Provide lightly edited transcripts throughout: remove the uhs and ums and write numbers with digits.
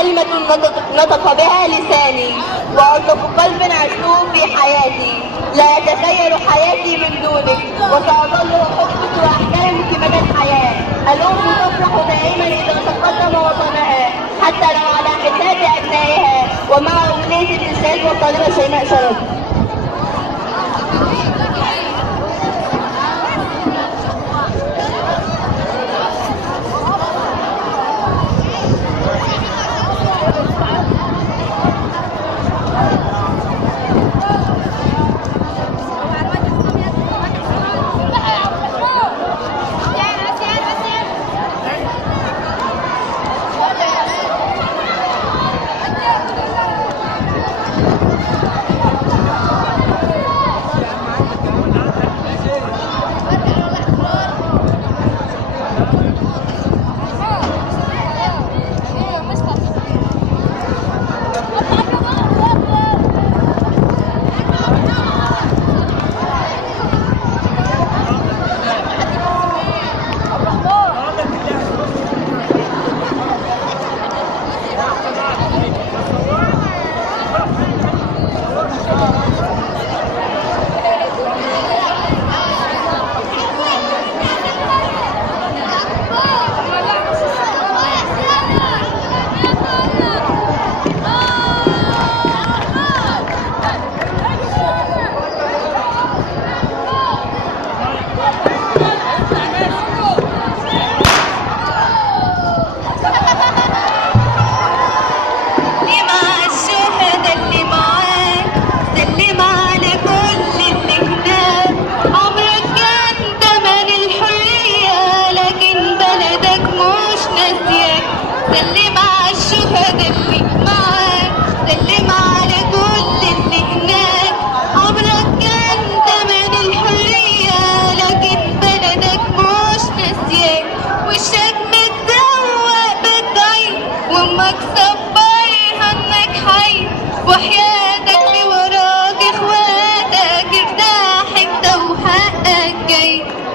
كلمة نطق بها لساني، وأصدق قلب عشته في حياتي. لا أتخيل حياتي من دونك، وسأظل أحبك وأحترمك مدى الحياة. الأم تفرح دائما إذا تقدم وطنها، حتى لو على حساب أبنائها. ومع أغنية الإنسان والطالبة شيماء شرف.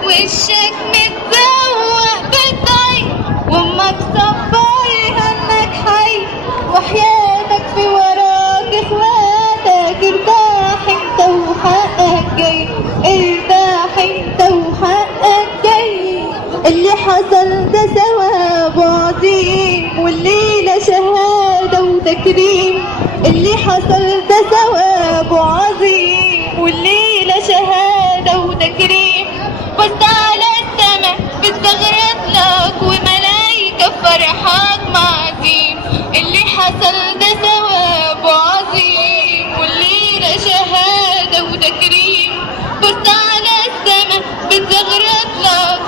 وشك متزوق بالطيب وامك صبرها انك حي وحياتك في وراك اخواتك. ارتاح انت وحقك جاي، ارتاح انت وحقك جاي. اللي حصل ده ثواب عظيم والليلة شهادة وتكريم. اللي حصل ده ثواب عظيم والليلة شهادة وتكريم. بص على السما بتزغرط لك وملايكة فرحك معزيم. اللي حصل ده ثواب عظيم والليلة شهادة وتكريم. بص على السما بتزغرط لك